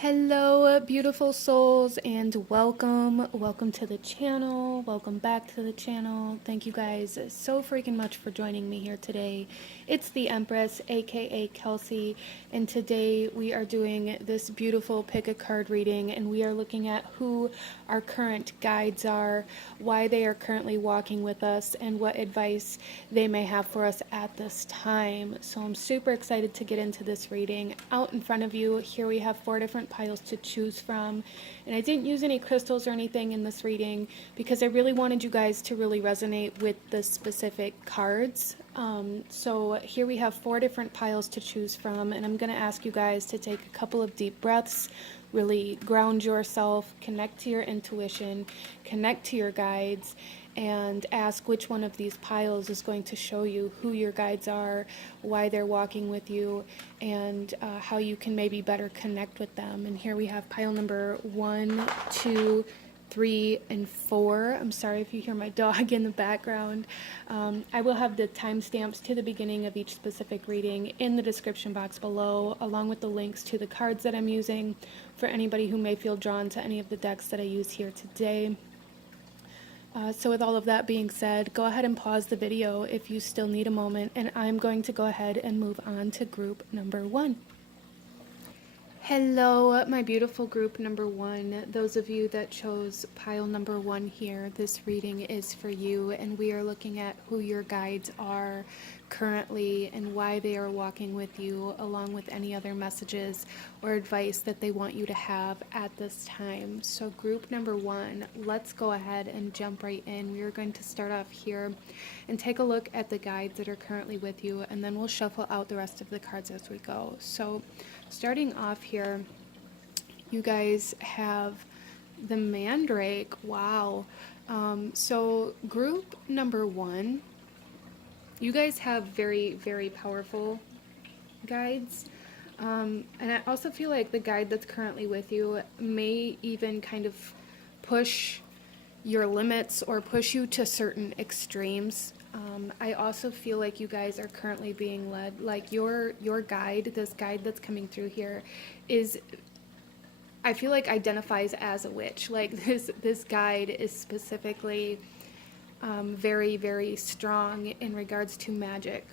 Hello, beautiful souls, and welcome to the channel. Welcome back to the channel. Thank you guys so freaking much for joining me here today. It's the Empress, aka Kelsey, and today we are doing this beautiful pick a card reading, and we are looking at who our current guides are, why they are currently walking with us, and what advice they may have for us at this time. So I'm super excited to get into this reading. Out in front of you, here we have 4 different piles to choose from, and I didn't use any crystals or anything in this reading because I really wanted you guys to really resonate with the specific cards. So here we have 4 different piles to choose from, and I'm going to ask you guys to take a couple of deep breaths, really ground yourself, connect to your intuition, connect to your guides, and ask which one of these piles is going to show you who your guides are, why they're walking with you, and how you can maybe better connect with them. And here we have pile number 1, 2, 3, and 4. I'm sorry if you hear my dog in the background. I will have the timestamps to the beginning of each specific reading in the description box below, along with the links to the cards that I'm using for anybody who may feel drawn to any of the decks that I use here today. So with all of that being said, go ahead and pause the video if you still need a moment, and I'm going to go ahead and move on to group number 1. Hello, my beautiful group number 1. Those of you that chose pile number 1 here, this reading is for you, and we are looking at who your guides are currently and why they are walking with you, along with any other messages or advice that they want you to have at this time. So group number 1, let's go ahead and jump right in. We are going to start off here and take a look at the guides that are currently with you, and then we'll shuffle out the rest of the cards as we go. So starting off here, you guys have the Mandrake. Wow. So group number 1, you guys have very, very powerful guides. And I also feel like the guide that's currently with you may even kind of push your limits or push you to certain extremes. I also feel like you guys are currently being led, like your guide, this guide that's coming through here is, I feel like, identifies as a witch. Like this guide is specifically very, very strong in regards to magic.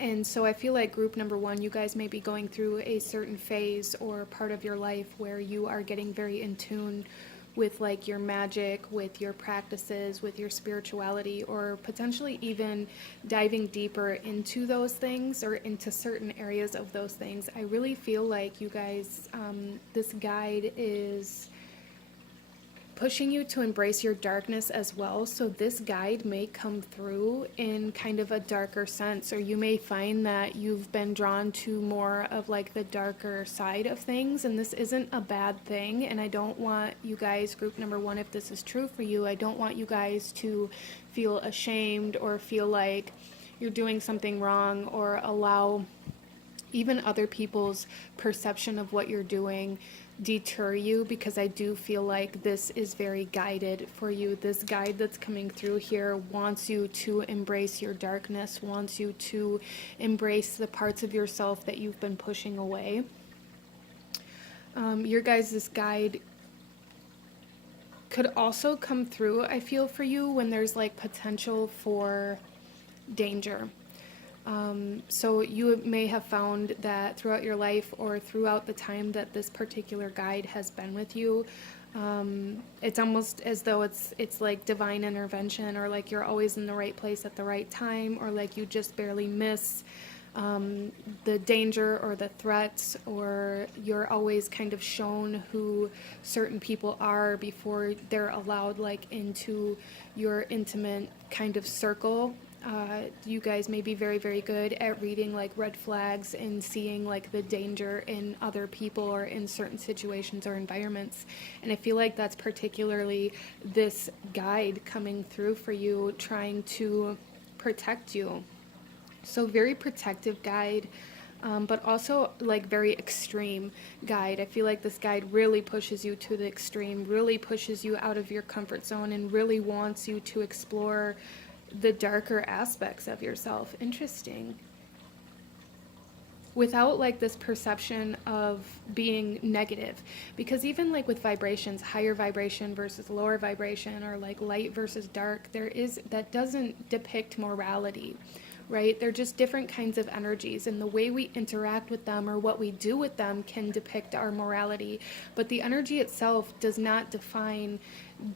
And so I feel like group number 1, you guys may be going through a certain phase or part of your life where you are getting very in tune with like your magic, with your practices, with your spirituality, or potentially even diving deeper into those things or into certain areas of those things. I really feel like you guys, this guide is pushing you to embrace your darkness as well. So this guide may come through in kind of a darker sense, or you may find that you've been drawn to more of like the darker side of things, and this isn't a bad thing. And I don't want you guys, group number 1, if this is true for you, I don't want you guys to feel ashamed or feel like you're doing something wrong, or allow even other people's perception of what you're doing deter you, because I do feel like this is very guided for you. This guide that's coming through here wants you to embrace your darkness, wants you to embrace the parts of yourself that you've been pushing away. Your guys' guide could also come through, I feel, for you when there's like potential for danger. So you may have found that throughout your life, or throughout the time that this particular guide has been with you, it's almost as though it's like divine intervention, or like you're always in the right place at the right time, or like you just barely miss the danger or the threats, or you're always kind of shown who certain people are before they're allowed like into your intimate kind of circle. You guys may be very, very good at reading like red flags and seeing like the danger in other people or in certain situations or environments. And I feel like that's particularly this guide coming through for you, trying to protect you. So very protective guide, but also like very extreme guide. I feel like this guide really pushes you to the extreme, really pushes you out of your comfort zone, and really wants you to explore the darker aspects of yourself. Interesting. without like this perception of being negative. Because even like with vibrations, higher vibration versus lower vibration, or like light versus dark, that doesn't depict morality, right? They're just different kinds of energies, and the way we interact with them or what we do with them can depict our morality, but the energy itself does not define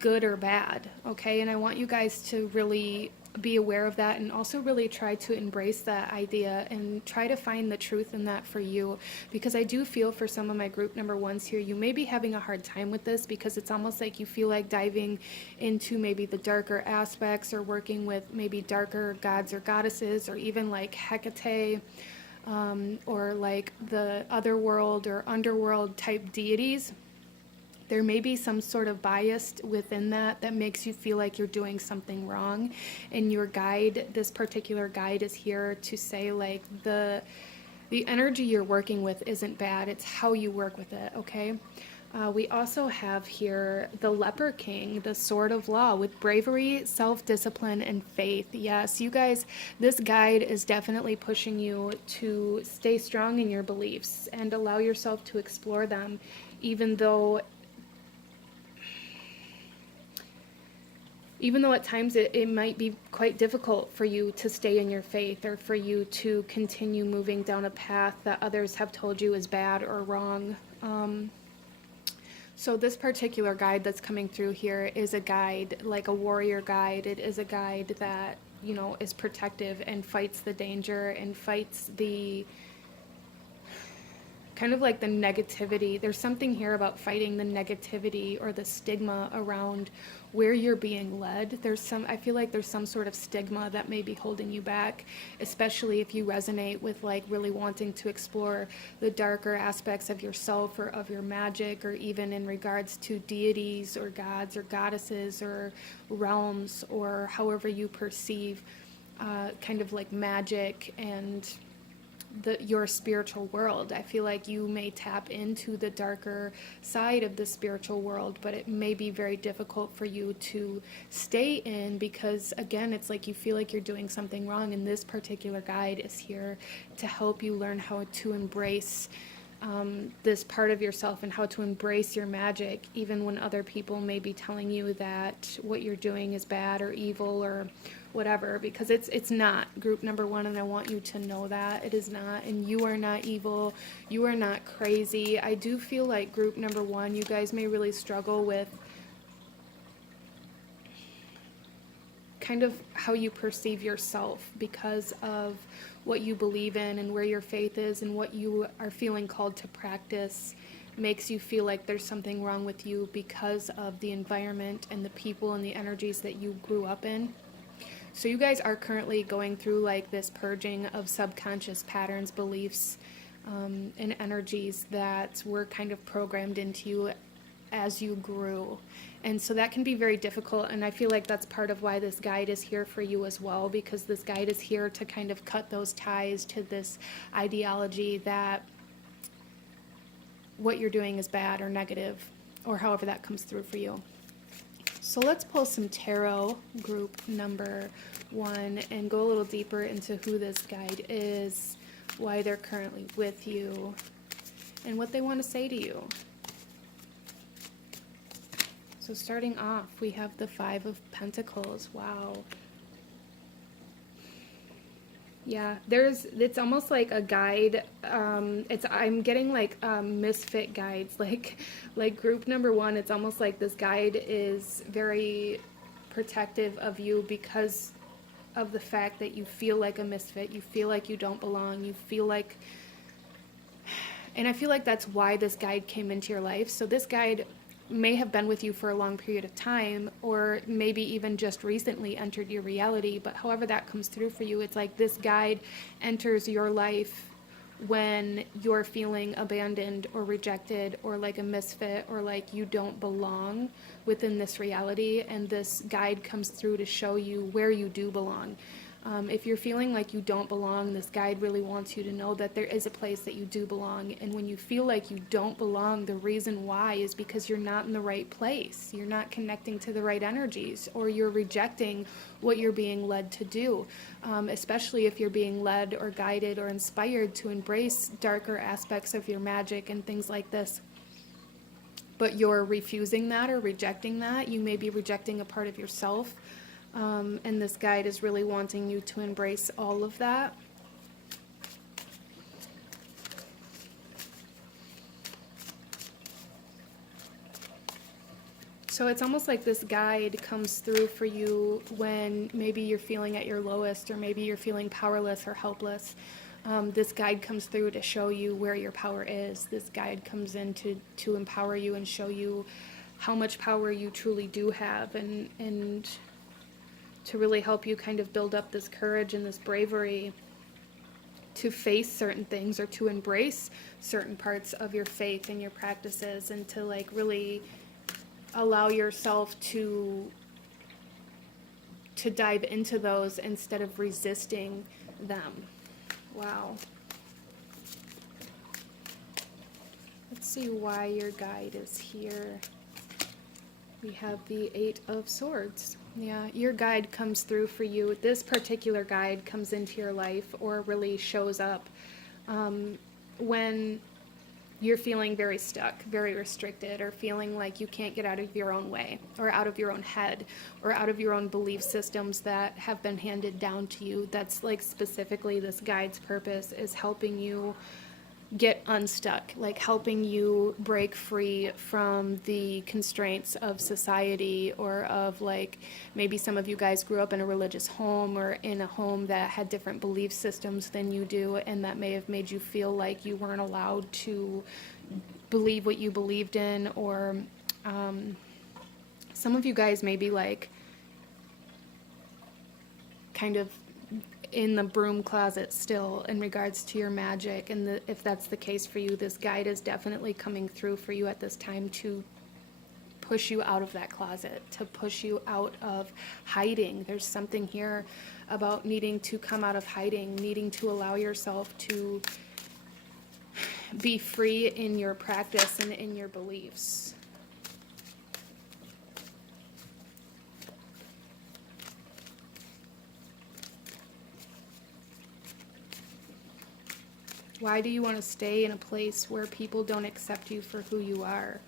good or bad, okay? And I want you guys to really be aware of that, and also really try to embrace that idea and try to find the truth in that for you, because I do feel for some of my group number ones here, you may be having a hard time with this, because it's almost like you feel like diving into maybe the darker aspects, or working with maybe darker gods or goddesses, or even like Hecate, or like the other world or underworld type deities. There may be some sort of bias within that makes you feel like you're doing something wrong. And your guide, this particular guide, is here to say like the energy you're working with isn't bad, it's how you work with it, okay? We also have here the Leper King, the Sword of Law, with bravery, self-discipline, and faith. Yes, you guys, this guide is definitely pushing you to stay strong in your beliefs and allow yourself to explore them, even though at times it might be quite difficult for you to stay in your faith, or for you to continue moving down a path that others have told you is bad or wrong. So this particular guide that's coming through here is a guide, like a warrior guide. It is a guide that, you know, is protective and fights the danger and fights the kind of like the negativity. There's something here about fighting the negativity or the stigma around where you're being led. I feel like there's some sort of stigma that may be holding you back, especially if you resonate with like really wanting to explore the darker aspects of yourself or of your magic, or even in regards to deities or gods or goddesses or realms, or however you perceive kind of like magic and your spiritual world. I feel like you may tap into the darker side of the spiritual world, but it may be very difficult for you to stay in, because again, it's like you feel like you're doing something wrong, and this particular guide is here to help you learn how to embrace this part of yourself, and how to embrace your magic, even when other people may be telling you that what you're doing is bad or evil or whatever, because it's not, group number one, and I want you to know that it is not, and you are not evil, you are not crazy. I do feel like group number one, you guys may really struggle with kind of how you perceive yourself, because of what you believe in and where your faith is, and what you are feeling called to practice makes you feel like there's something wrong with you because of the environment and the people and the energies that you grew up in. So you guys are currently going through like this purging of subconscious patterns, beliefs, and energies that were kind of programmed into you as you grew. And so that can be very difficult, and I feel like that's part of why this guide is here for you as well, because this guide is here to kind of cut those ties to this ideology that what you're doing is bad or negative, or however that comes through for you. So let's pull some tarot, group number one, and go a little deeper into who this guide is, why they're currently with you, and what they want to say to you. So starting off, we have the Five of Pentacles. Wow. Yeah, it's almost like a guide. I'm getting like misfit guides, like group number one. It's almost like this guide is very protective of you because of the fact that you feel like a misfit. You feel like you don't belong. You feel like, and I feel like that's why this guide came into your life. So this guide may have been with you for a long period of time, or maybe even just recently entered your reality, but however that comes through for you, it's like this guide enters your life when you're feeling abandoned or rejected or like a misfit or like you don't belong within this reality, and this guide comes through to show you where you do belong. If you're feeling like you don't belong, this guide really wants you to know that there is a place that you do belong. And when you feel like you don't belong, the reason why is because you're not in the right place. You're not connecting to the right energies, or you're rejecting what you're being led to do, especially if you're being led or guided or inspired to embrace darker aspects of your magic and things like this. But you're refusing that or rejecting that. You may be rejecting a part of yourself. And this guide is really wanting you to embrace all of that. So it's almost like this guide comes through for you when maybe you're feeling at your lowest, or maybe you're feeling powerless or helpless. This guide comes through to show you where your power is. This guide comes in to empower you and show you how much power you truly do have, and to really help you kind of build up this courage and this bravery to face certain things, or to embrace certain parts of your faith and your practices, and to like really allow yourself to dive into those instead of resisting them. Wow. Let's see why your guide is here. We have the Eight of Swords. Yeah, your guide comes through for you. This particular guide comes into your life, or really shows up when you're feeling very stuck, very restricted, or feeling like you can't get out of your own way, or out of your own head, or out of your own belief systems that have been handed down to you. That's like specifically this guide's purpose, is helping you get unstuck, like helping you break free from the constraints of society, or of like maybe some of you guys grew up in a religious home, or in a home that had different belief systems than you do, and that may have made you feel like you weren't allowed to believe what you believed in. Or some of you guys may be like kind of in the broom closet still in regards to your magic. And if that's the case for you, this guide is definitely coming through for you at this time to push you out of that closet, to push you out of hiding. There's something here about needing to come out of hiding, needing to allow yourself to be free in your practice and in your beliefs. Why do you want to stay in a place where people don't accept you for who you are?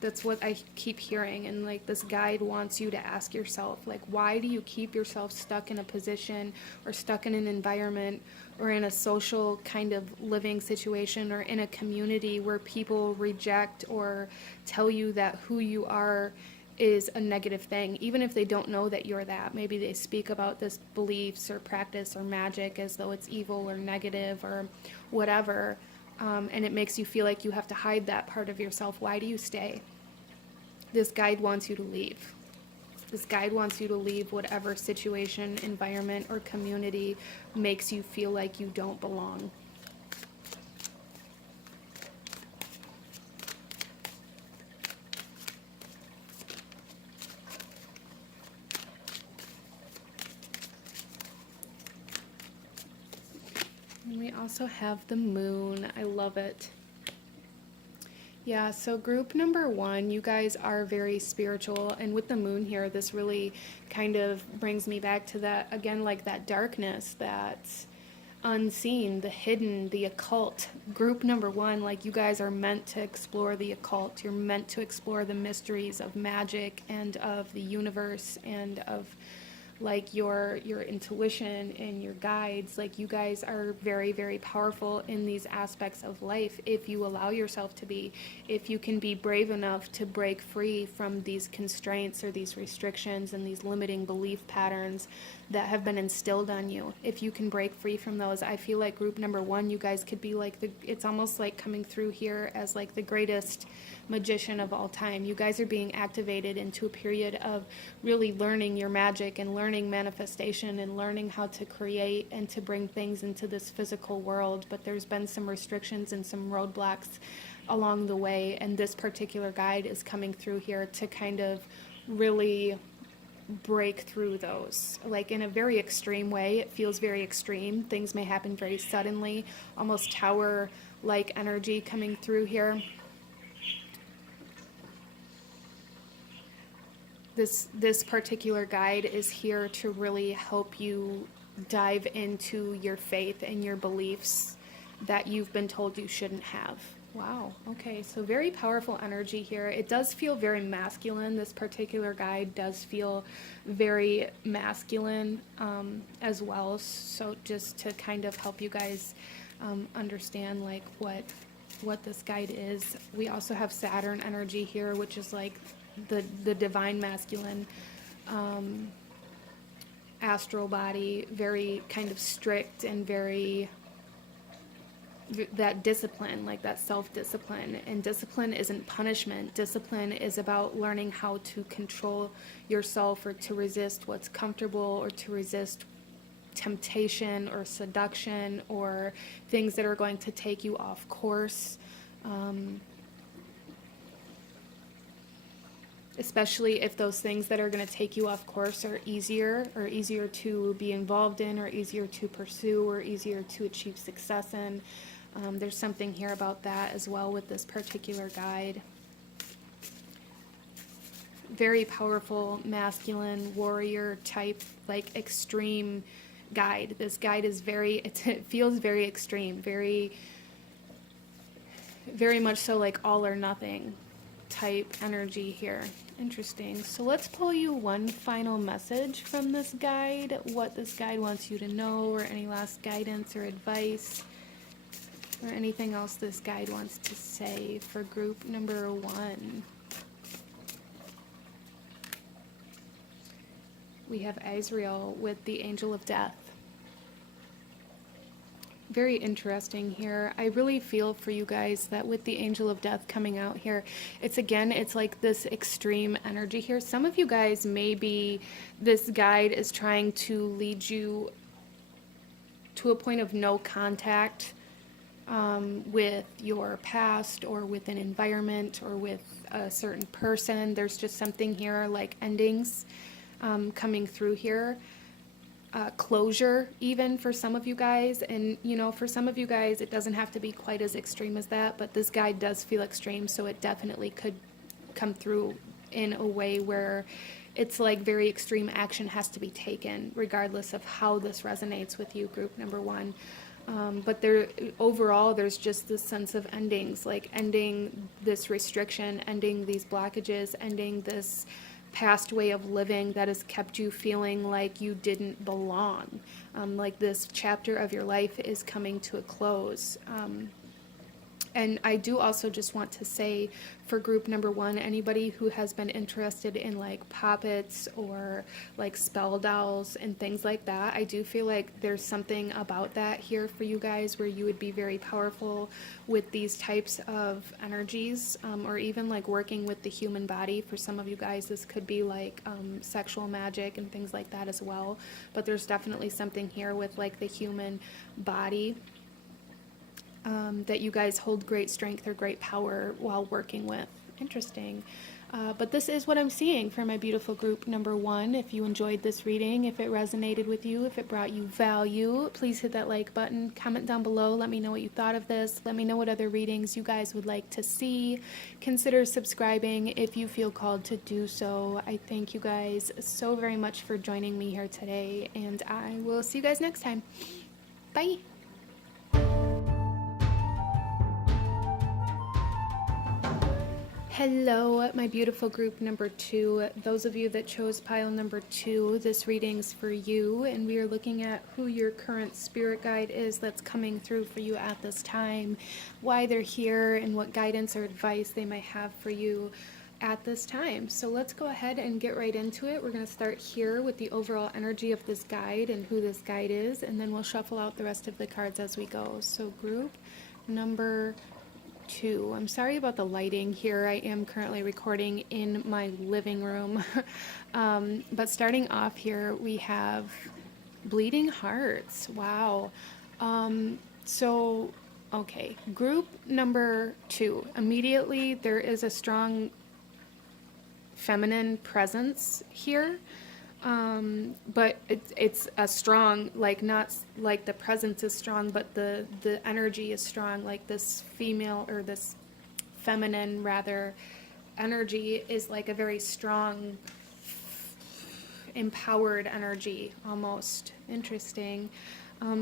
That's what I keep hearing. And like this guide wants you to ask yourself, like, why do you keep yourself stuck in a position, or stuck in an environment, or in a social kind of living situation, or in a community where people reject or tell you that who you are is a negative thing, even if they don't know that you're that. Maybe they speak about this beliefs or practice or magic as though it's evil or negative or whatever, and it makes you feel like you have to hide that part of yourself. Why do you stay? This guide wants you to leave. This guide wants you to leave whatever situation, environment, or community makes you feel like you don't belong. And we also have the moon. I love it. Yeah, so group number one, you guys are very spiritual. And with the moon here, this really kind of brings me back to that, again, like that darkness, that's unseen, the hidden, the occult. Group number one, like you guys are meant to explore the occult. You're meant to explore the mysteries of magic and of the universe and of like your intuition and your guides. Like you guys are very, very powerful in these aspects of life if you allow yourself to be, if you can be brave enough to break free from these constraints or these restrictions and these limiting belief patterns that have been instilled on you. If you can break free from those, I feel like group number one, you guys could be like it's almost like coming through here as like the greatest magician of all time. You guys are being activated into a period of really learning your magic and learning manifestation and learning how to create and to bring things into this physical world. But there's been some restrictions and some roadblocks along the way, and this particular guide is coming through here to kind of really break through those, like in a very extreme way. It feels very extreme. Things may happen very suddenly, almost tower-like energy coming through here. This particular guide is here to really help you dive into your faith and your beliefs that you've been told you shouldn't have. Wow. Okay. So very powerful energy here. It does feel very masculine. This particular guide does feel very masculine as well. So just to kind of help you guys understand like what this guide is. We also have Saturn energy here, which is like the divine masculine astral body, very kind of strict and very that discipline, like that self-discipline. And discipline isn't punishment. Discipline is about learning how to control yourself, or to resist what's comfortable, or to resist temptation or seduction or things that are going to take you off course. Especially if those things that are going to take you off course are easier to be involved in, or easier to pursue, or easier to achieve success in. There's something here about that as well with this particular guide. Very powerful, masculine, warrior type, like extreme guide. This guide is it feels very extreme, very much so like all or nothing type energy here. Interesting. So let's pull you one final message from this guide, what this guide wants you to know, or any last guidance or advice, or anything else this guide wants to say for group number 1. We have Azrael with the Angel of Death. Very interesting here. I really feel for you guys that with the Angel of Death coming out here, it's like this extreme energy here. Some of you guys, maybe this guide is trying to lead you to a point of no contact with your past, or with an environment, or with a certain person. There's just something here like endings coming through here. Closure even for some of you guys, and for some of you guys it doesn't have to be quite as extreme as that, but this guide does feel extreme, so it definitely could come through in a way where it's like very extreme action has to be taken regardless of how this resonates with you, group number 1. But overall there's just this sense of endings, like ending this restriction, ending these blockages, ending this past way of living that has kept you feeling like you didn't belong. Like this chapter of your life is coming to a close. And I do also just want to say for group number 1, anybody who has been interested in like puppets or like spell dolls and things like that, I do feel like there's something about that here for you guys where you would be very powerful with these types of energies, or even like working with the human body. For some of you guys, this could be like sexual magic and things like that as well. But there's definitely something here with like the human body. That you guys hold great strength or great power while working with. Interesting. But this is what I'm seeing for my beautiful group number 1. If you enjoyed this reading, if it resonated with you, if it brought you value, please hit that like button, comment down below, let me know what you thought of this, let me know what other readings you guys would like to see. Consider subscribing if you feel called to do so. I thank you guys so very much for joining me here today, and I will see you guys next time. Bye! Hello, my beautiful group number 2. Those of you that chose pile number 2, this reading's for you, and we are looking at who your current spirit guide is that's coming through for you at this time, why they're here, and what guidance or advice they might have for you at this time. So let's go ahead and get right into it. We're going to start here with the overall energy of this guide and who this guide is, and then we'll shuffle out the rest of the cards as we go. So group number 2. I'm sorry about the lighting here. I am currently recording in my living room. But starting off here, we have Bleeding Hearts. Wow. Okay, group number 2. Immediately, there is a strong feminine presence here. But it's a strong, like, not like the presence is strong, but the energy is strong, like this female, or this feminine rather, energy is like a very strong, empowered energy almost. Interesting.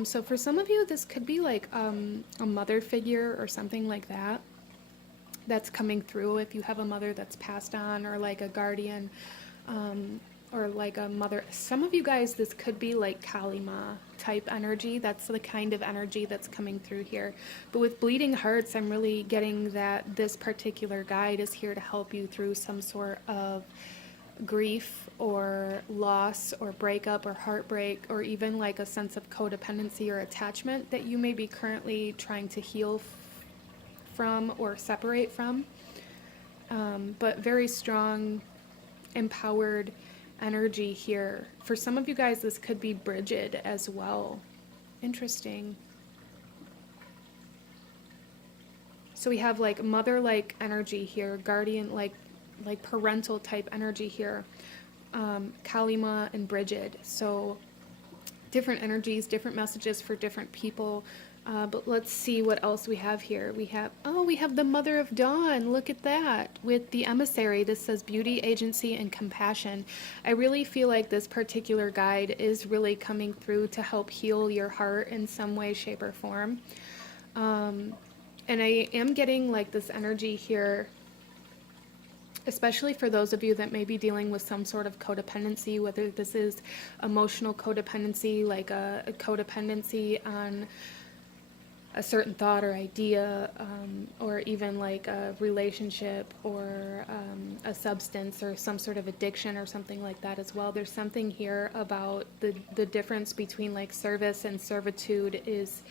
So for some of you, this could be like a mother figure or something like that that's coming through, if you have a mother that's passed on, or like a guardian, or like a mother. Some of you guys, this could be like Kali Ma type energy. That's the kind of energy that's coming through here. But with bleeding hearts, I'm really getting that this particular guide is here to help you through some sort of grief or loss or breakup or heartbreak, or even like a sense of codependency or attachment that you may be currently trying to heal from or separate from. But very strong, empowered energy here. For some of you guys, this could be Bridget as well. Interesting. So we have like mother-like energy here, guardian, like parental type energy here. Kalima and Bridget. So different energies, different messages for different people. But let's see what else we have here. We have the Mother of Dawn. Look at that. With the emissary, this says beauty, agency, and compassion. I really feel like this particular guide is really coming through to help heal your heart in some way, shape, or form. And I am getting like this energy here, especially for those of you that may be dealing with some sort of codependency, whether this is emotional codependency, like a codependency on a certain thought or idea, or even like a relationship, or a substance, or some sort of addiction or something like that as well. There's something here about the difference between like service and servitude is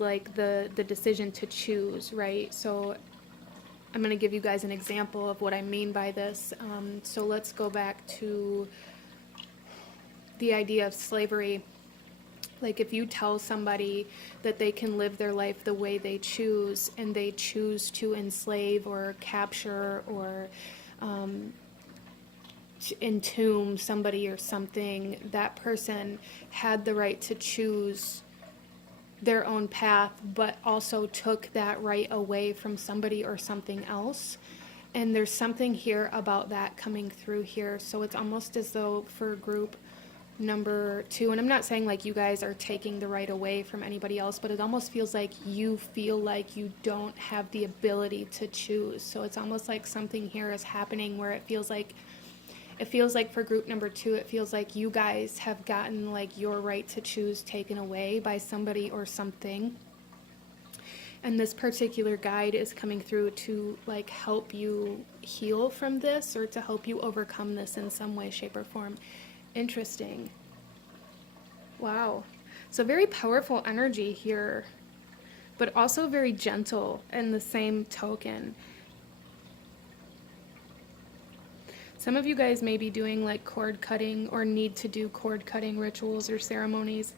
like the decision to choose, right? So I'm going to give you guys an example of what I mean by this. So let's go back to the idea of slavery. Like if you tell somebody that they can live their life the way they choose, and they choose to enslave or capture or entomb somebody or something, that person had the right to choose their own path, but also took that right away from somebody or something else. And there's something here about that coming through here. So it's almost as though for group number 2, and I'm not saying like you guys are taking the right away from anybody else, but it almost feels like you feel like you don't have the ability to choose. So it's almost like something here is happening where it feels like for group number 2, it feels like you guys have gotten like your right to choose taken away by somebody or something. And this particular guide is coming through to like help you heal from this, or to help you overcome this in some way, shape, or form. Interesting. Wow. So very powerful energy here, but also very gentle in the same token. Some of you guys may be doing like cord cutting, or need to do cord cutting rituals or ceremonies.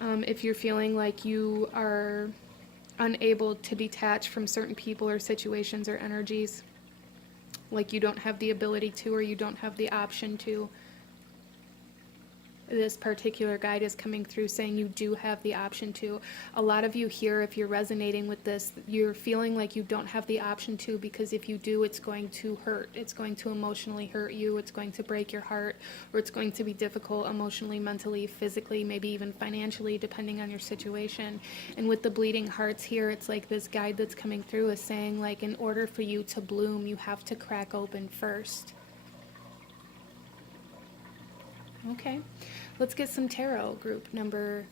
If you're feeling like you are unable to detach from certain people or situations or energies, like you don't have the ability to, or you don't have the option to, this particular guide is coming through saying you do have the option to. A lot of you here, if you're resonating with this, you're feeling like you don't have the option to, because if you do, it's going to hurt. It's going to emotionally hurt you. It's going to break your heart, or it's going to be difficult emotionally, mentally, physically, maybe even financially, depending on your situation. And with the bleeding hearts here, it's like this guide that's coming through is saying like, in order for you to bloom, you have to crack open first. Okay, let's get some tarot, group number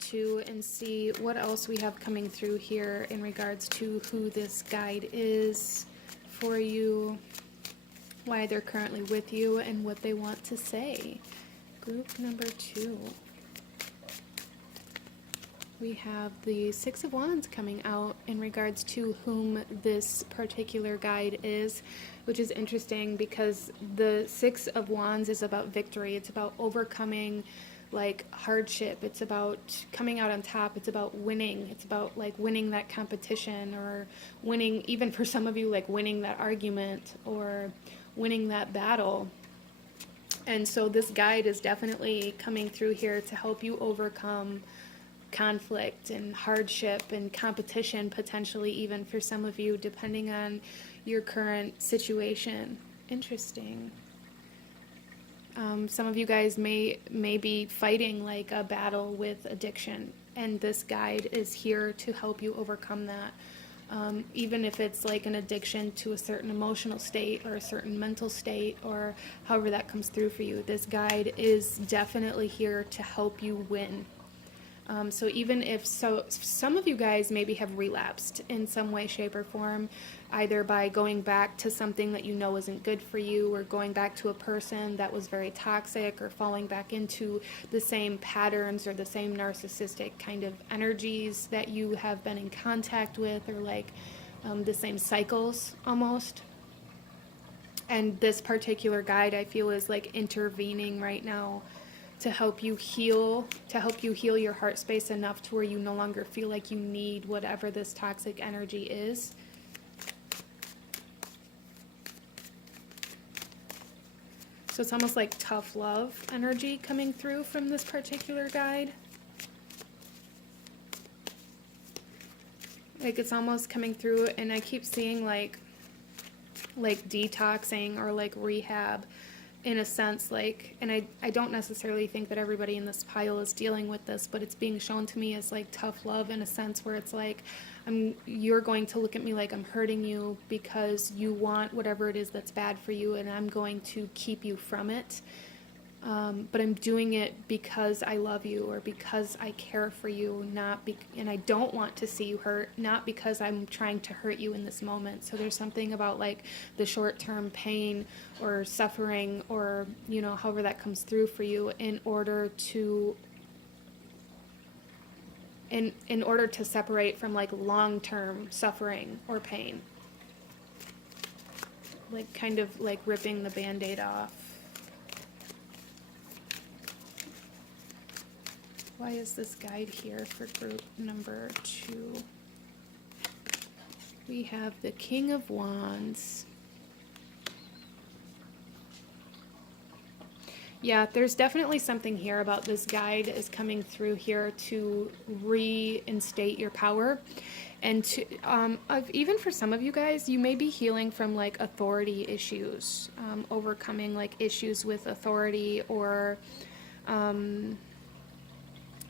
2, and see what else we have coming through here in regards to who this guide is for you, why they're currently with you, and what they want to say. Group number 2. We have the 6 of Wands coming out in regards to whom this particular guide is, which is interesting because the 6 of Wands is about victory. It's about overcoming like hardship. It's about coming out on top. It's about winning. It's about like winning that competition, or winning, even for some of you, like winning that argument or winning that battle. And so this guide is definitely coming through here to help you overcome conflict and hardship and competition, potentially even for some of you, depending on your current situation. Interesting. Some of you guys may be fighting like a battle with addiction, and this guide is here to help you overcome that. Even if it's like an addiction to a certain emotional state or a certain mental state, or however that comes through for you, this guide is definitely here to help you win. So even if some of you guys maybe have relapsed in some way, shape, or form, either by going back to something that you know isn't good for you, or going back to a person that was very toxic, or falling back into the same patterns or the same narcissistic kind of energies that you have been in contact with, or like the same cycles almost. And this particular guide, I feel, is like intervening right now to help you heal your heart space enough to where you no longer feel like you need whatever this toxic energy is. So it's almost like tough love energy coming through from this particular guide. Like it's almost coming through, and I keep seeing like detoxing or like rehab, in a sense, like, and I don't necessarily think that everybody in this pile is dealing with this, but it's being shown to me as like tough love, in a sense where it's like, you're going to look at me like I'm hurting you because you want whatever it is that's bad for you, and I'm going to keep you from it. But I'm doing it because I love you, or because I care for you, and I don't want to see you hurt, not because I'm trying to hurt you in this moment. So there's something about like the short-term pain or suffering, or however that comes through for you, in order to separate from like long-term suffering or pain, like kind of like ripping the Band-Aid off. Why is this guide here for group number 2? We have the King of Wands. Yeah, there's definitely something here about this guide is coming through here to reinstate your power. And to, even for some of you guys, you may be healing from like authority issues, overcoming like issues with authority, or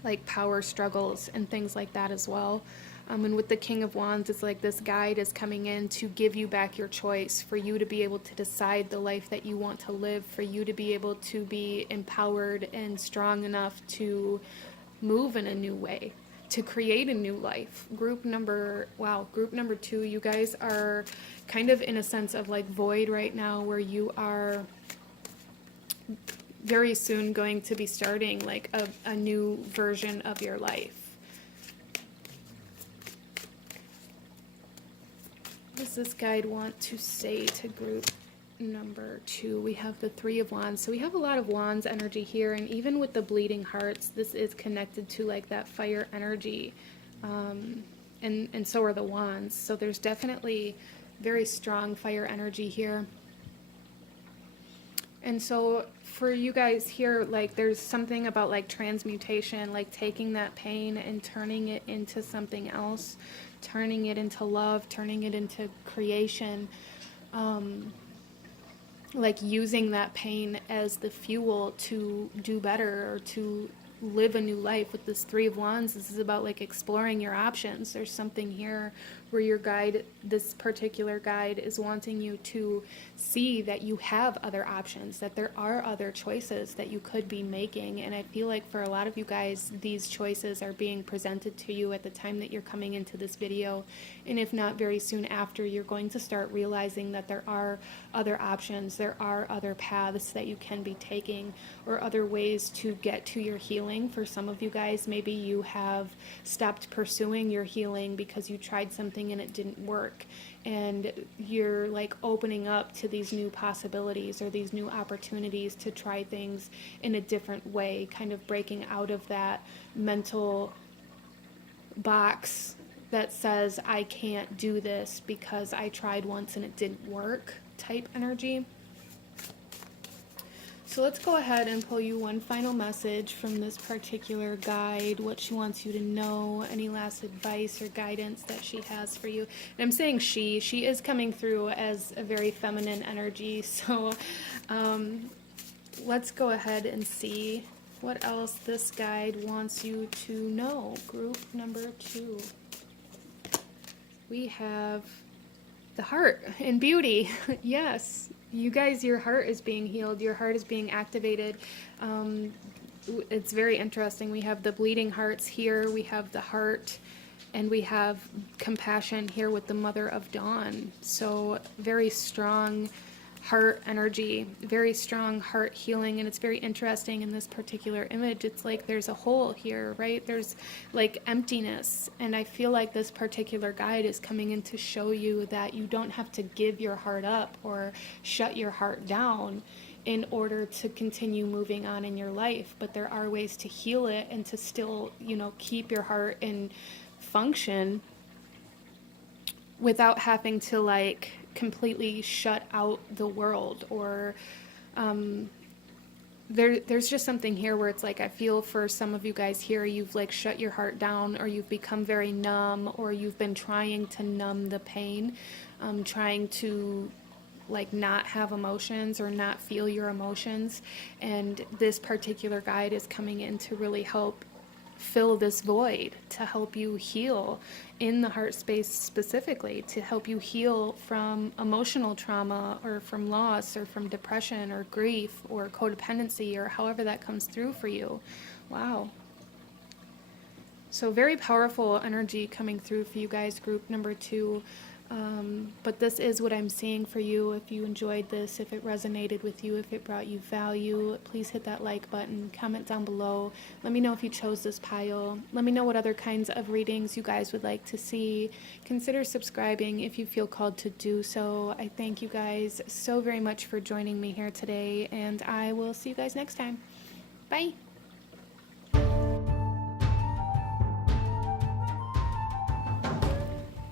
like power struggles and things like that as well. And with the King of Wands, it's like this guide is coming in to give you back your choice, for you to be able to decide the life that you want to live, for you to be able to be empowered and strong enough to move in a new way, to create a new life. Group number 2, you guys are kind of in a sense of like void right now, where you are very soon going to be starting like a new version of your life. What does this guide want to say to group number 2? We have the Three of Wands. So we have a lot of Wands energy here, and even with the bleeding hearts, this is connected to like that fire energy, and so are the Wands. So there's definitely very strong fire energy here. And so for you guys here, like there's something about like transmutation, like taking that pain and turning it into something else, turning it into love, turning it into creation, like using that pain as the fuel to do better, or to live a new life. With this Three of Wands, this is about like exploring your options. There's something here where your guide, this particular guide, is wanting you to see that you have other options, that there are other choices that you could be making. And I feel like for a lot of you guys, these choices are being presented to you at the time that you're coming into this video. And if not very soon after, you're going to start realizing that there are other options, there are other paths that you can be taking, or other ways to get to your healing. For some of you guys, maybe you have stopped pursuing your healing because you tried something and it didn't work, and you're like opening up to these new possibilities or these new opportunities to try things in a different way, kind of breaking out of that mental box that says I can't do this because I tried once and it didn't work type energy. So let's go ahead and pull you one final message from this particular guide, what she wants you to know, any last advice or guidance that she has for you. And I'm saying she is coming through as a very feminine energy. So let's go ahead and see what else this guide wants you to know. Group number 2. We have the heart and beauty. Yes. You guys, your heart is being healed. Your heart is being activated. It's very interesting. We have the bleeding hearts here. We have the heart. And we have compassion here with the Mother of Dawn. So very strong heart energy, very strong heart healing. And it's very interesting in this particular image. It's like there's a hole here, right? There's like emptiness. And I feel like this particular guide is coming in to show you that you don't have to give your heart up or shut your heart down in order to continue moving on in your life. But there are ways to heal it and to still, you know, keep your heart in function without having to like completely shut out the world. Or there's just something here where it's like I feel for some of you guys here, you've like shut your heart down, or you've become very numb, or you've been trying to numb the pain, trying to like not have emotions or not feel your emotions. And this particular guide is coming in to really help fill this void, to help you heal in the heart space specifically, to help you heal from emotional trauma or from loss or from depression or grief or codependency or however that comes through for you. Wow. So very powerful energy coming through for you guys, group number 2. But this is what I'm seeing for you. If you enjoyed this, if it resonated with you, if it brought you value, please hit that like button, comment down below. Let me know if you chose this pile. Let me know what other kinds of readings you guys would like to see. Consider subscribing if you feel called to do so. I thank you guys so very much for joining me here today, and I will see you guys next time. Bye.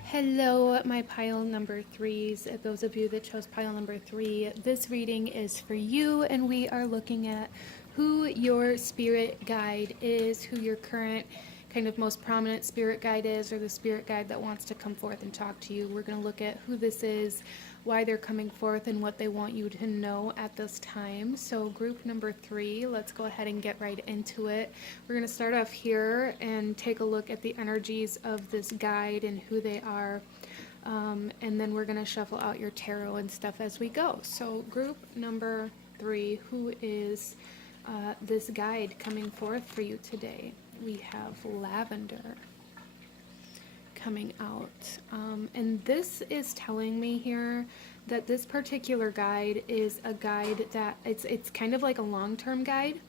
Hello, my pile number 3s. Those of you that chose pile number 3, this reading is for you, and we are looking at who your spirit guide is, who your current kind of most prominent spirit guide is, or the spirit guide that wants to come forth and talk to you. We're going to look at who this is, why they're coming forth, and what they want you to know at this time. So group number 3, let's go ahead and get right into it. We're going to start off here and take a look at the energies of this guide and who they are. And then we're going to shuffle out your tarot and stuff as we go. So group number 3, who is this guide coming forth for you today? We have Lavender coming out. And this is telling me here that this particular guide is a guide that it's kind of like a long-term guide.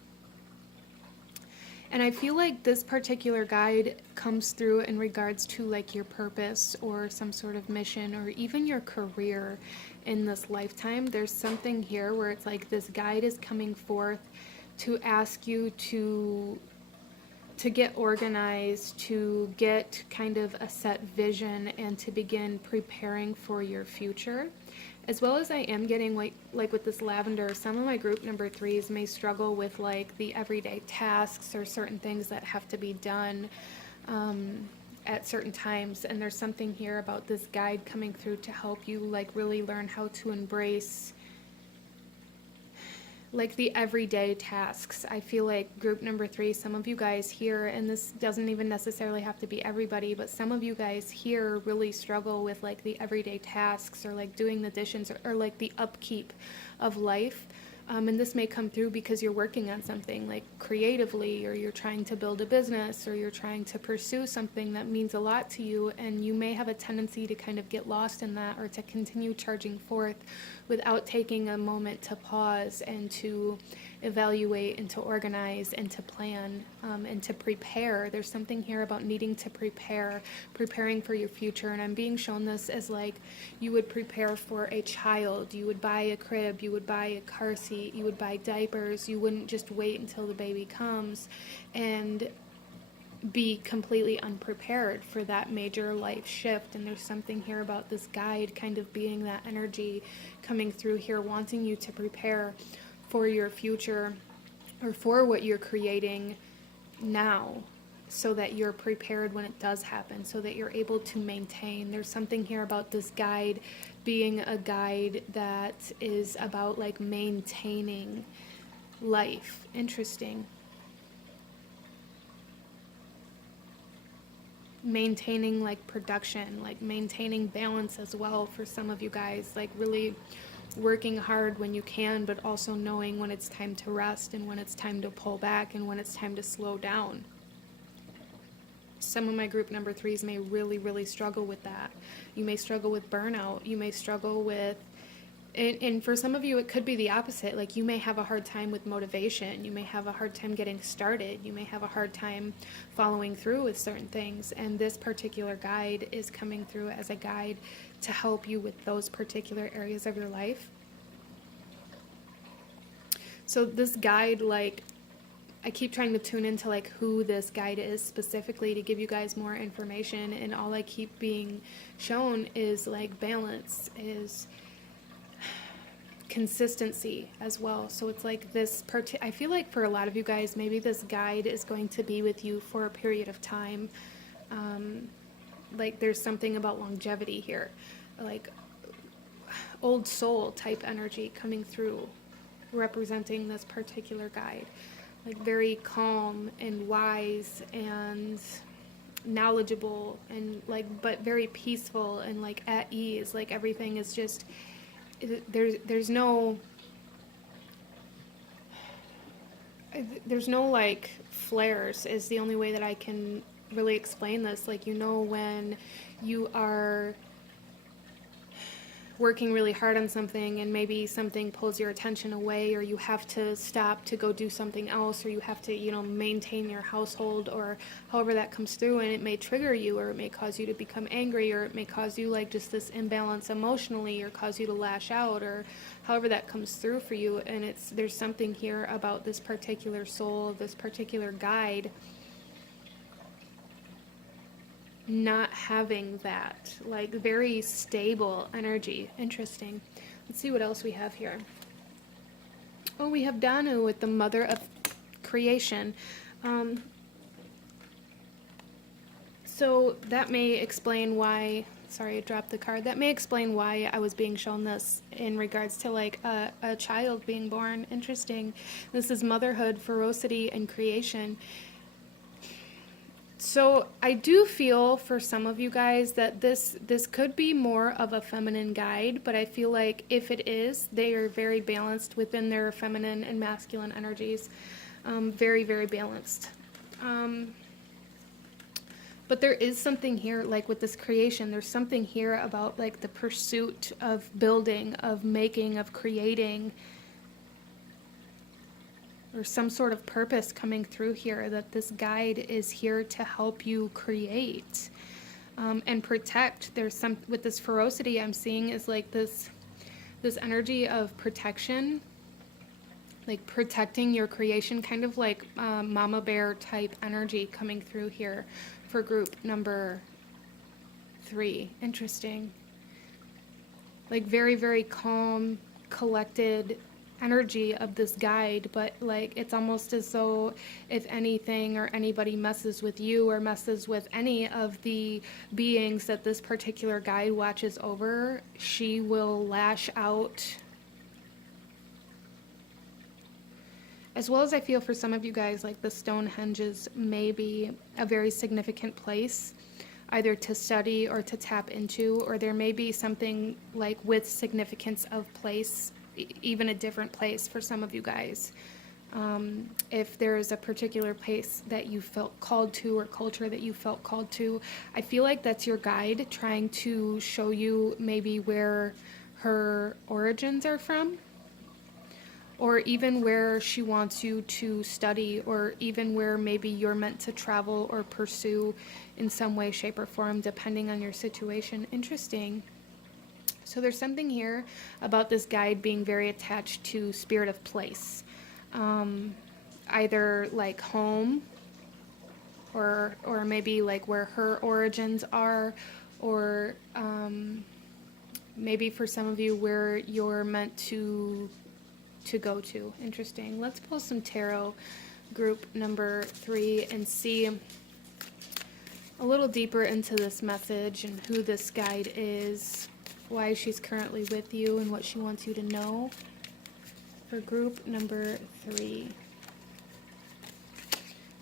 And I feel like this particular guide comes through in regards to like your purpose or some sort of mission or even your career in this lifetime. There's something here where it's like this guide is coming forth to ask you to get organized, to get kind of a set vision, and to begin preparing for your future. As well as I am getting like with this Lavender, some of my group number 3s may struggle with like the everyday tasks or certain things that have to be done at certain times. And there's something here about this guide coming through to help you like really learn how to embrace like the everyday tasks. I feel like group number 3, some of you guys here, and this doesn't even necessarily have to be everybody, but some of you guys here really struggle with like the everyday tasks or like doing the dishes or like the upkeep of life. And this may come through because you're working on something like creatively, or you're trying to build a business, or you're trying to pursue something that means a lot to you, and you may have a tendency to kind of get lost in that, or to continue charging forth without taking a moment to pause and to evaluate and to organize and to plan and to prepare. There's something here about needing to preparing for your future. And I'm being shown this as like you would prepare for a child. You would buy a crib, you would buy a car seat, you would buy diapers. You wouldn't just wait until the baby comes and be completely unprepared for that major life shift. And there's something here about this guide kind of being that energy coming through here, wanting you to prepare for your future, or for what you're creating now, so that you're prepared when it does happen, so that you're able to maintain. There's something here about this guide being a guide that is about like maintaining life. Interesting. Maintaining like production, like maintaining balance as well for some of you guys, like really working hard when you can, but also knowing when it's time to rest and when it's time to pull back and when it's time to slow down. Some of my group number 3s may really struggle with that. You may struggle with burnout. You may struggle with, and for some of you it could be the opposite. Like you may have a hard time with motivation. You may have a hard time getting started. You may have a hard time following through with certain things. And this particular guide is coming through as a guide to help you with those particular areas of your life. So this guide, like, I keep trying to tune into like who this guide is specifically to give you guys more information, and all I keep being shown is like balance, is consistency as well. So it's like this I feel like for a lot of you guys, maybe this guide is going to be with you for a period of time. Like there's something about longevity here, like old soul type energy coming through, representing this particular guide. Like very calm and wise and knowledgeable and like, but very peaceful and like at ease. Like everything is just, there's no like flares is the only way that I can really explain this. Like, you know, when you are working really hard on something and maybe something pulls your attention away, or you have to stop to go do something else, or you have to, you know, maintain your household, or however that comes through, and it may trigger you, or it may cause you to become angry, or it may cause you like just this imbalance emotionally, or cause you to lash out, or however that comes through for you. And there's something here about this particular soul, this particular guide, not having that, like very stable energy. Interesting. Let's see what else we have here. Oh, we have Danu with the mother of creation. So that may explain why, sorry, I dropped the card. That may explain why I was being shown this in regards to like a child being born. Interesting. This is motherhood, ferocity, and creation. So I do feel for some of you guys that this could be more of a feminine guide, but I feel like if it is, they are very balanced within their feminine and masculine energies. Very, very balanced. But there is something here, like with this creation, there's something here about like the pursuit of building, of making, of creating, or some sort of purpose coming through here, that this guide is here to help you create and protect. There's some, with this ferocity I'm seeing is like this energy of protection, like protecting your creation, kind of like mama bear type energy coming through here for group number 3. Interesting. Like very, very calm, collected energy of this guide, but like it's almost as though if anything or anybody messes with you or messes with any of the beings that this particular guide watches over, she will lash out. As well as I feel for some of you guys, like the Stonehenges may be a very significant place either to study or to tap into, or there may be something like with significance of place, even a different place for some of you guys. If there is a particular place that you felt called to, or culture that you felt called to, I feel like that's your guide trying to show you maybe where her origins are from, or even where she wants you to study, or even where maybe you're meant to travel or pursue in some way, shape, or form, depending on your situation. Interesting. So there's something here about this guide being very attached to spirit of place, either like home, or maybe like where her origins are, or maybe for some of you where you're meant to to go to. Interesting. Let's pull some tarot, group number 3, and see a little deeper into this message and who this guide is, why she's currently with you, and what she wants you to know for group number 3.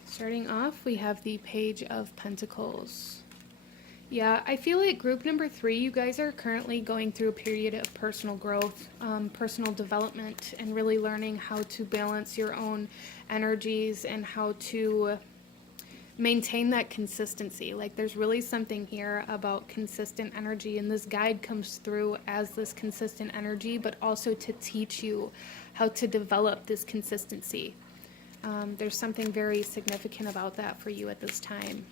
Starting off, we have the Page of Pentacles. Yeah, I feel like group number 3, you guys are currently going through a period of personal growth, personal development, and really learning how to balance your own energies and how to maintain that consistency. Like, there's really something here about consistent energy, and this guide comes through as this consistent energy, but also to teach you how to develop this consistency. There's something very significant about that for you at this time.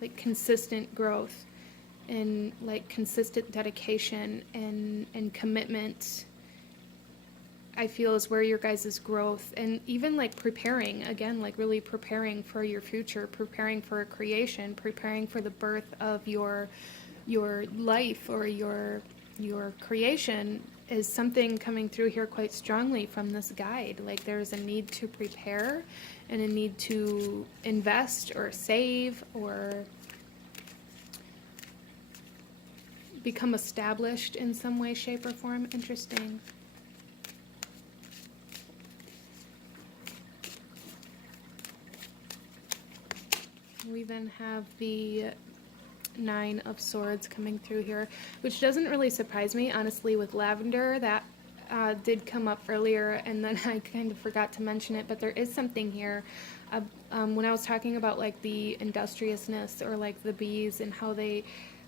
Like consistent growth and like consistent dedication and commitment, I feel, is where your guys' growth, and even like preparing, again, like really preparing for your future, preparing for a creation, preparing for the birth of your life or your creation, is something coming through here quite strongly from this guide. Like, there's a need to prepare and a need to invest or save or become established in some way, shape, or form. Interesting. We then have the 9 of Swords coming through here, which doesn't really surprise me, honestly, with lavender. That did come up earlier, and then I kind of forgot to mention it, but there is something here. When I was talking about like the industriousness or like the bees and how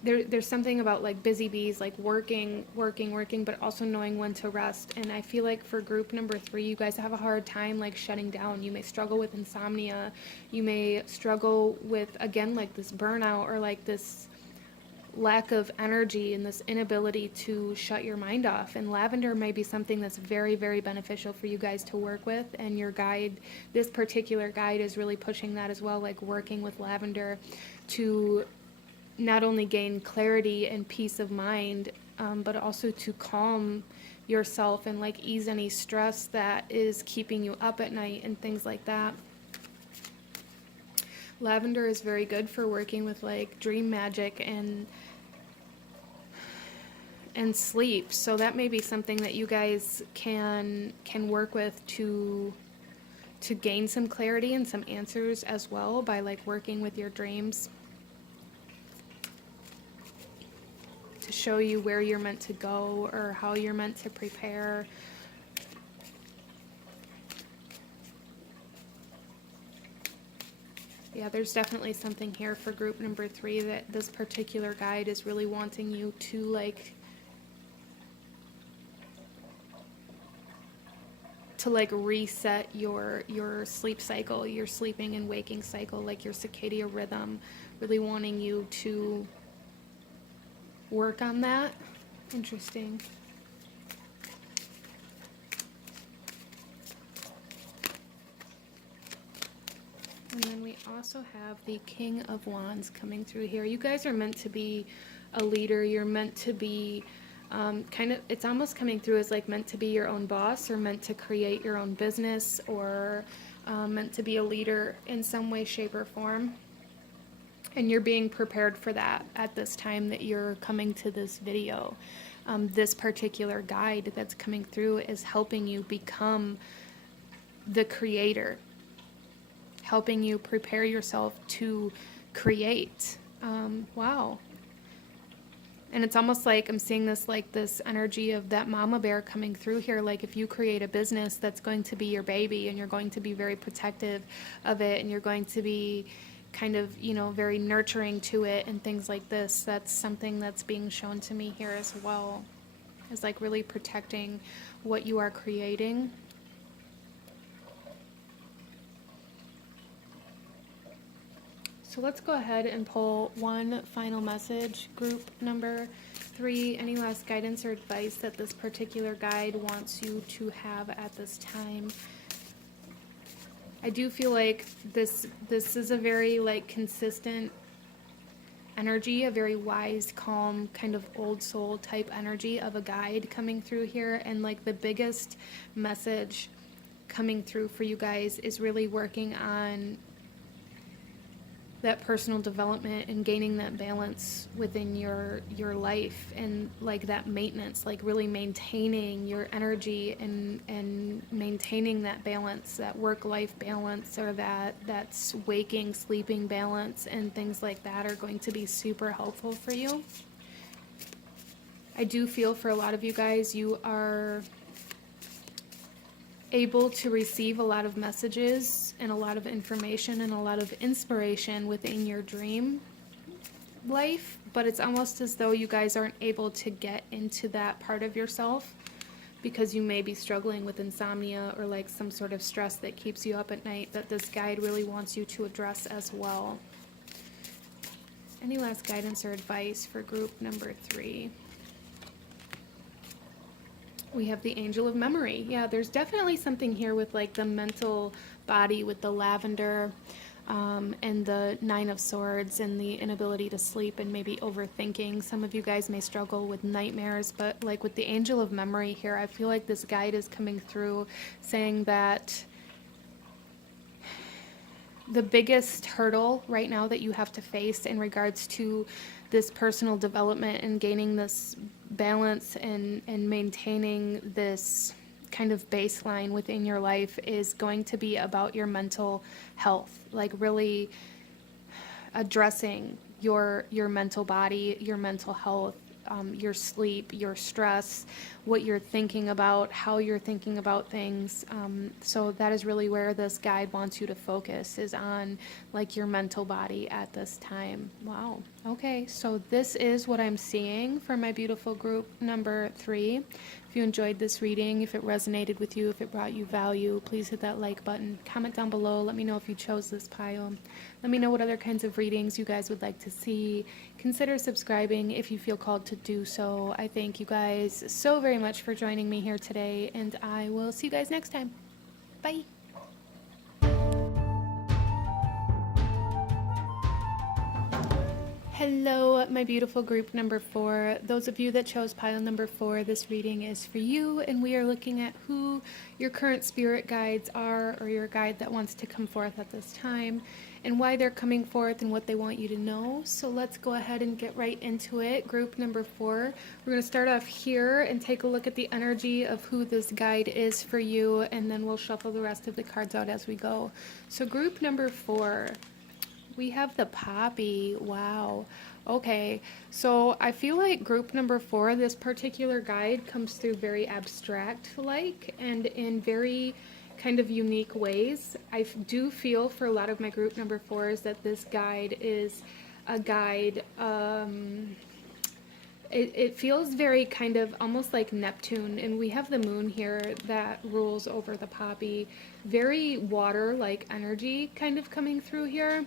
there's something about like busy bees, like working, but also knowing when to rest. And I feel like for group number 3, you guys have a hard time like shutting down. You may struggle with insomnia. You may struggle with, again, like this burnout or like this lack of energy and this inability to shut your mind off. And lavender may be something that's very, very beneficial for you guys to work with. And your guide, this particular guide, is really pushing that as well, like working with lavender to not only gain clarity and peace of mind, but also to calm yourself and like ease any stress that is keeping you up at night and things like that. Lavender is very good for working with like dream magic and sleep. So that may be something that you guys can work with to gain some clarity and some answers as well, by like working with your dreams, to show you where you're meant to go or how you're meant to prepare. Yeah, there's definitely something here for group number 3 that this particular guide is really wanting you to like reset your sleep cycle, your sleeping and waking cycle, like your circadian rhythm, really wanting you to work on that. Interesting. And then we also have the King of Wands coming through here. You guys are meant to be a leader. You're meant to be kind of, it's almost coming through as like meant to be your own boss, or meant to create your own business, or meant to be a leader in some way, shape, or form. And you're being prepared for that at this time that you're coming to this video. This particular guide that's coming through is helping you become the creator, helping you prepare yourself to create. Wow. And it's almost like I'm seeing this, like this energy of that mama bear coming through here. Like if you create a business that's going to be your baby, and you're going to be very protective of it, and you're going to be kind of, you know, very nurturing to it and things like this, that's something that's being shown to me here as well, is like really protecting what you are creating. So let's go ahead and pull one final message, group number 3. Any last guidance or advice that this particular guide wants you to have at this time? I do feel like this is a very like consistent energy, a very wise, calm, kind of old soul type energy of a guide coming through here. And like the biggest message coming through for you guys is really working on that personal development and gaining that balance within your life, and like that maintenance, like really maintaining your energy and maintaining that balance, that work-life balance, or that's waking sleeping balance, and things like that are going to be super helpful for you. I do feel for a lot of you guys, you are able to receive a lot of messages and a lot of information and a lot of inspiration within your dream life, but it's almost as though you guys aren't able to get into that part of yourself because you may be struggling with insomnia or like some sort of stress that keeps you up at night, that this guide really wants you to address as well. Any last guidance or advice for group number 3? We have the Angel of Memory. Yeah, there's definitely something here with like the mental body with the lavender and the Nine of Swords and the inability to sleep and maybe overthinking. Some of you guys may struggle with nightmares, but like with the Angel of Memory here, I feel like this guide is coming through saying that the biggest hurdle right now that you have to face in regards to this personal development and gaining this balance and maintaining this kind of baseline within your life is going to be about your mental health, like really addressing your mental body, your mental health, your sleep, your stress, what you're thinking about, how you're thinking about things. So that is really where this guide wants you to focus, is on like your mental body at this time. Wow. Okay, so this is what I'm seeing for my beautiful group number 3. If you enjoyed this reading, if it resonated with you, if it brought you value, please hit that like button. Comment down below. Let me know if you chose this pile. Let me know what other kinds of readings you guys would like to see. Consider subscribing if you feel called to do so. I thank you guys so very much for joining me here today, and I will see you guys next time. Bye. Hello, my beautiful group number 4. Those of you that chose pile number 4, this reading is for you, and we are looking at who your current spirit guides are, or your guide that wants to come forth at this time, and why they're coming forth and what they want you to know. So let's go ahead and get right into it. Group number 4, we're going to start off here and take a look at the energy of who this guide is for you, and then we'll shuffle the rest of the cards out as we go. So group number 4, we have the poppy. Wow. Okay, so I feel like group number 4, this particular guide comes through very abstract-like and in very kind of unique ways. I do feel for a lot of my group number 4s that this guide is a guide, it feels very kind of almost like Neptune, and we have the moon here that rules over the poppy. Very water-like energy kind of coming through here.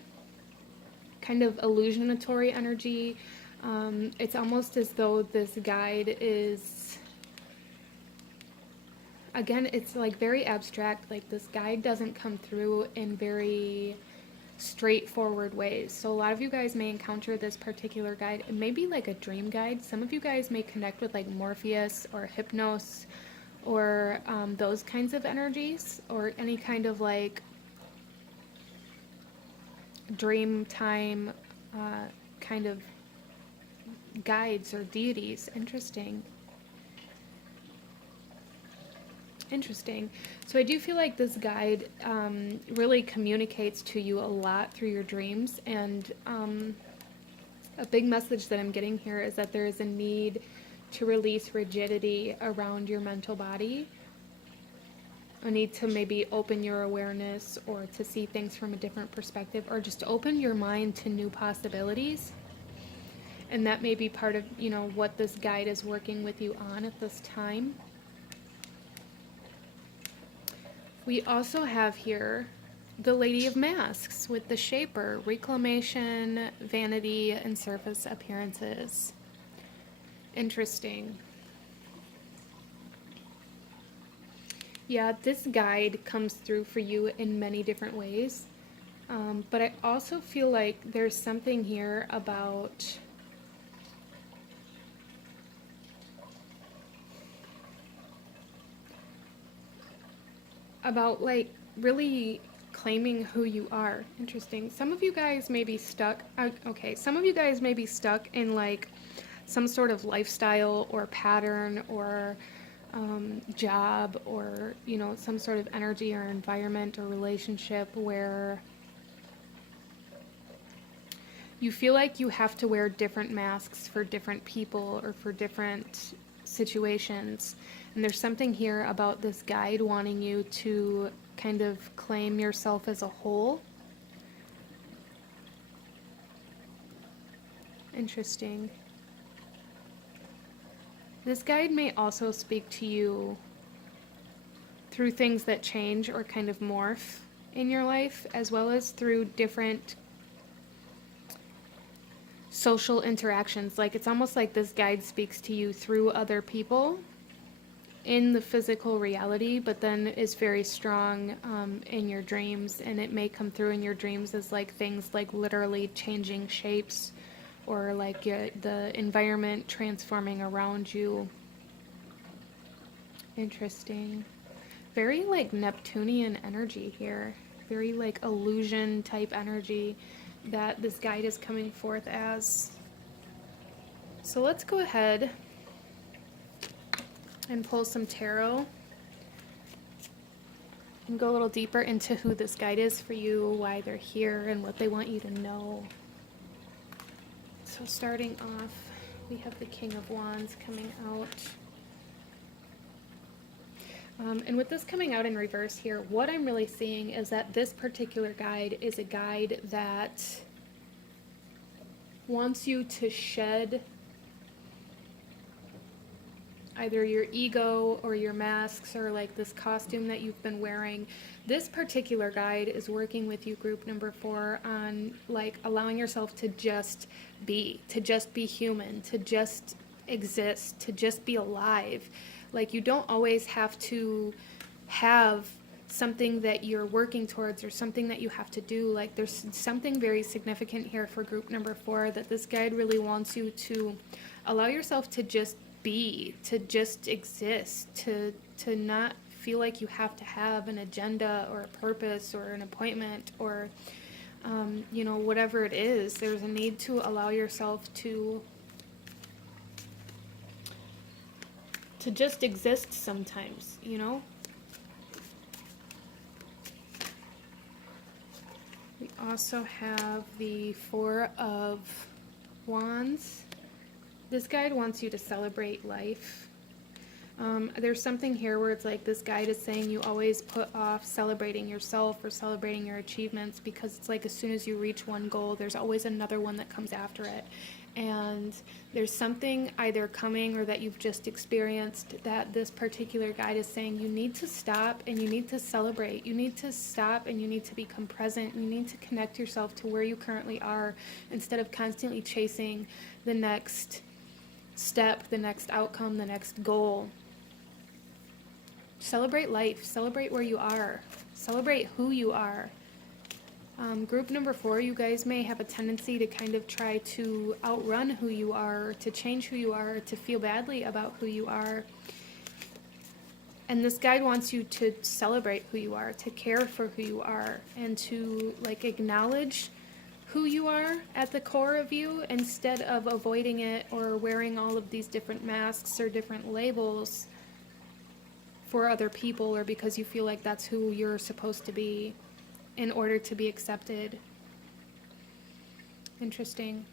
Kind of illusionatory energy. It's almost as though this guide is, again, it's like very abstract, like this guide doesn't come through in very straightforward ways. So a lot of you guys may encounter this particular guide, it may be like a dream guide. Some of you guys may connect with like Morpheus or Hypnos or those kinds of energies, or any kind of like dream time kind of guides or deities. Interesting. So I do feel like this guide really communicates to you a lot through your dreams, and a big message that I'm getting here is that there is a need to release rigidity around your mental body. A need to maybe open your awareness, or to see things from a different perspective, or just open your mind to new possibilities. And that may be part of, you know, what this guide is working with you on at this time. We also have here the Lady of Masks with the Shaper, reclamation, vanity, and surface appearances. Interesting. Yeah, this guide comes through for you in many different ways. But I also feel like there's something here about like really claiming who you are. Interesting. Some of you guys may be stuck. Okay, some of you guys may be stuck in like some sort of lifestyle or pattern or job or, you know, some sort of energy or environment or relationship where you feel like you have to wear different masks for different people or for different situations. And there's something here about this guide wanting you to kind of claim yourself as a whole. Interesting. This guide may also speak to you through things that change or kind of morph in your life, as well as through different social interactions. Like, it's almost like this guide speaks to you through other people in the physical reality, but then is very strong in your dreams, and it may come through in your dreams as like things like literally changing shapes or like the environment transforming around you. Interesting. Very like Neptunian energy here, very like illusion type energy that this guide is coming forth as. So let's go ahead and pull some tarot and go a little deeper into who this guide is for you, why they're here, and what they want you to know. So starting off, we have the King of Wands coming out. And with this coming out in reverse here, what I'm really seeing is that this particular guide is a guide that wants you to shed either your ego or your masks or like this costume that you've been wearing. This particular guide is working with you, group number 4, on like allowing yourself to just be human, to just exist, to just be alive. Like, you don't always have to have something that you're working towards or something that you have to do. Like, there's something very significant here for group number 4 that this guide really wants you to allow yourself to just be, to just exist, to not feel like you have to have an agenda or a purpose or an appointment or you know, whatever it is. There's a need to allow yourself to just exist sometimes, you know. We also have the 4 of Wands. This guide wants you to celebrate life. There's something here where it's like this guide is saying you always put off celebrating yourself or celebrating your achievements, because it's like as soon as you reach one goal, there's always another one that comes after it. And there's something either coming or that you've just experienced that this particular guide is saying you need to stop and you need to celebrate. You need to stop and you need to become present. You need to connect yourself to where you currently are instead of constantly chasing the next step, the next outcome, the next goal. Celebrate life. Celebrate where you are. Celebrate who you are. Group number 4, you guys may have a tendency to kind of try to outrun who you are, to change who you are, to feel badly about who you are. And this guide wants you to celebrate who you are, to care for who you are, and to like acknowledge who you are at the core of you instead of avoiding it or wearing all of these different masks or different labels for other people, or because you feel like that's who you're supposed to be in order to be accepted. Interesting.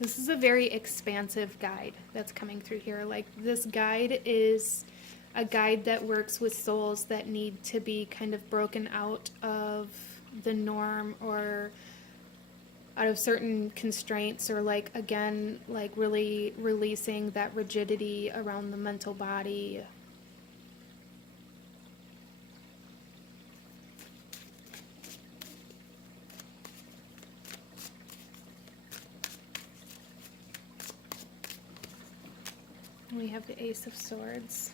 This is a very expansive guide that's coming through here. Like, this guide is a guide that works with souls that need to be kind of broken out of the norm or out of certain constraints, or like, again, like really releasing that rigidity around the mental body. We have the Ace of Swords.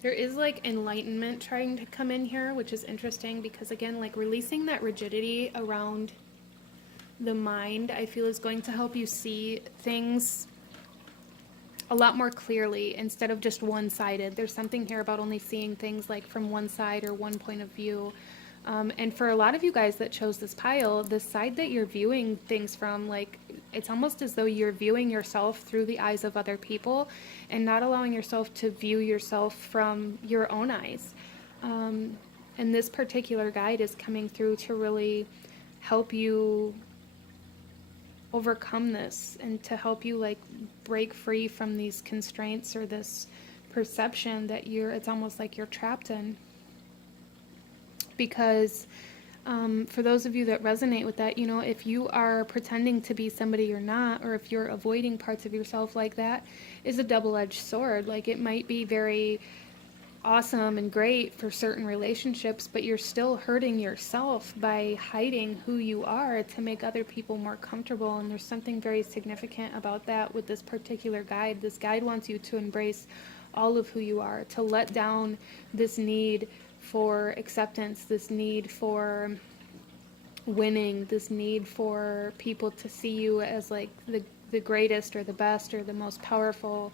There is like enlightenment trying to come in here, which is interesting because, again, like releasing that rigidity around the mind, I feel is going to help you see things a lot more clearly instead of just one-sided. There's something here about only seeing things like from one side or one point of view. And for a lot of you guys that chose this pile, the side that you're viewing things from, like, it's almost as though you're viewing yourself through the eyes of other people and not allowing yourself to view yourself from your own eyes. And this particular guide is coming through to really help you overcome this and to help you like break free from these constraints or this perception that it's almost like you're trapped in. Because for those of you that resonate with that, you know, if you are pretending to be somebody you're not, or if you're avoiding parts of yourself, like that is a double-edged sword. Like, it might be very awesome and great for certain relationships, but you're still hurting yourself by hiding who you are to make other people more comfortable. And there's something very significant about that with this particular guide. This guide wants you to embrace all of who you are, to let down this need for acceptance, this need for winning, this need for people to see you as like the greatest or the best or the most powerful,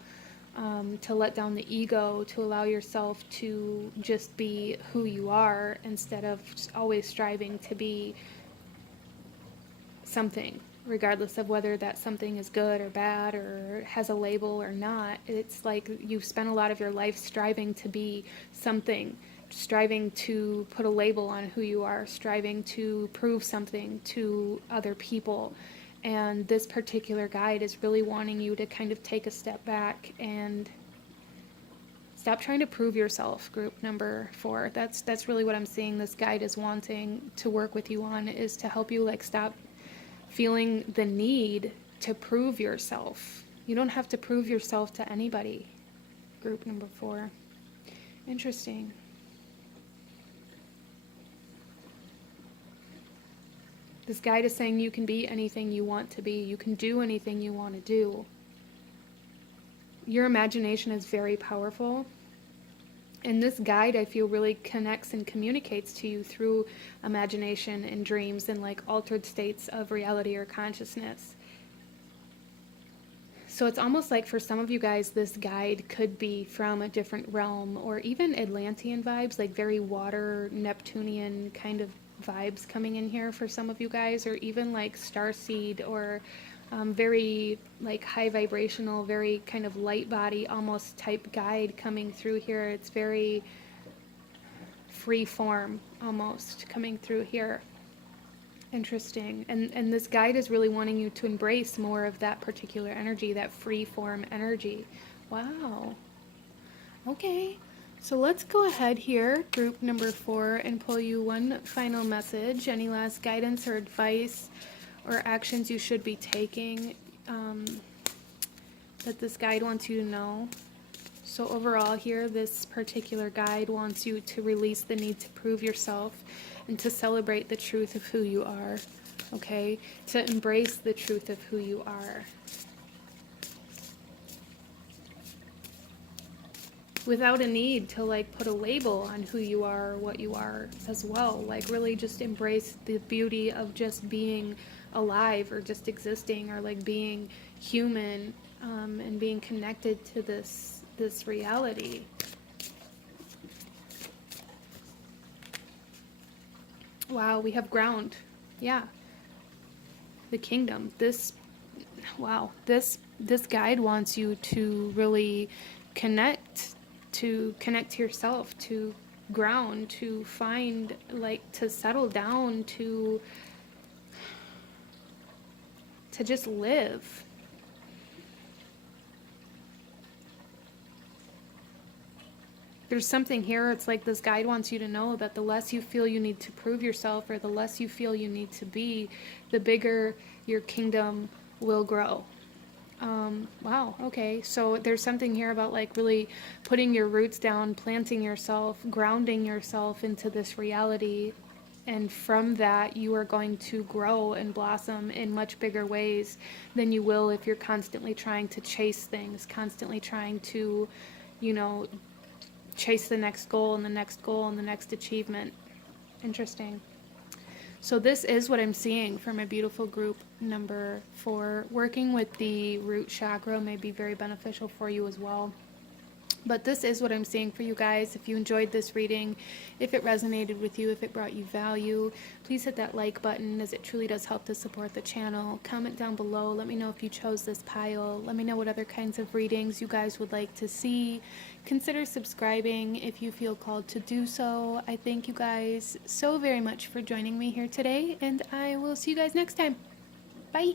to let down the ego, to allow yourself to just be who you are instead of always striving to be something, regardless of whether that something is good or bad or has a label or not. It's like you've spent a lot of your life striving to be something, striving to put a label on who you are, striving to prove something to other people. And this particular guide is really wanting you to kind of take a step back and stop trying to prove yourself, group number 4. That's really what I'm seeing this guide is wanting to work with you on, is to help you like stop feeling the need to prove yourself. You don't have to prove yourself to anybody, group number 4. Interesting. This guide is saying you can be anything you want to be. You can do anything you want to do. Your imagination is very powerful. And this guide, I feel, really connects and communicates to you through imagination and dreams and like altered states of reality or consciousness. So it's almost like for some of you guys, this guide could be from a different realm, or even Atlantean vibes, like very water, Neptunian kind of vibes coming in here for some of you guys, or even like starseed, or very like high vibrational, very kind of light body almost type guide coming through here. It's very free form almost coming through here. Interesting. And this guide is really wanting you to embrace more of that particular energy, that free form energy. Wow. Okay. So let's go ahead here, group number 4, and pull you one final message. Any last guidance or advice or actions you should be taking that this guide wants you to know. So overall here, this particular guide wants you to release the need to prove yourself and to celebrate the truth of who you are, okay? To embrace the truth of who you are. Without a need to like put a label on who you are or what you are as well. Like really just embrace the beauty of just being alive, or just existing, or like being human, and being connected to this reality. Wow, we have ground. Yeah. The kingdom. This guide wants you to really connect to yourself, to ground, to find, like, to settle down, to just live. There's something here, it's like this guide wants you to know that the less you feel you need to prove yourself, or the less you feel you need to be, the bigger your kingdom will grow. Wow, okay, so there's something here about like really putting your roots down, planting yourself, grounding yourself into this reality, and from that you are going to grow and blossom in much bigger ways than you will if you're constantly trying to chase things, constantly trying to, you know, chase the next goal and the next goal and the next achievement. Interesting. So this is what I'm seeing for my beautiful group number 4. Working with the root chakra may be very beneficial for you as well. But this is what I'm seeing for you guys. If you enjoyed this reading, if it resonated with you, if it brought you value, please hit that like button, as it truly does help to support the channel. Comment down below. Let me know if you chose this pile. Let me know what other kinds of readings you guys would like to see. Consider subscribing if you feel called to do so. I thank you guys so very much for joining me here today, and I will see you guys next time. Bye.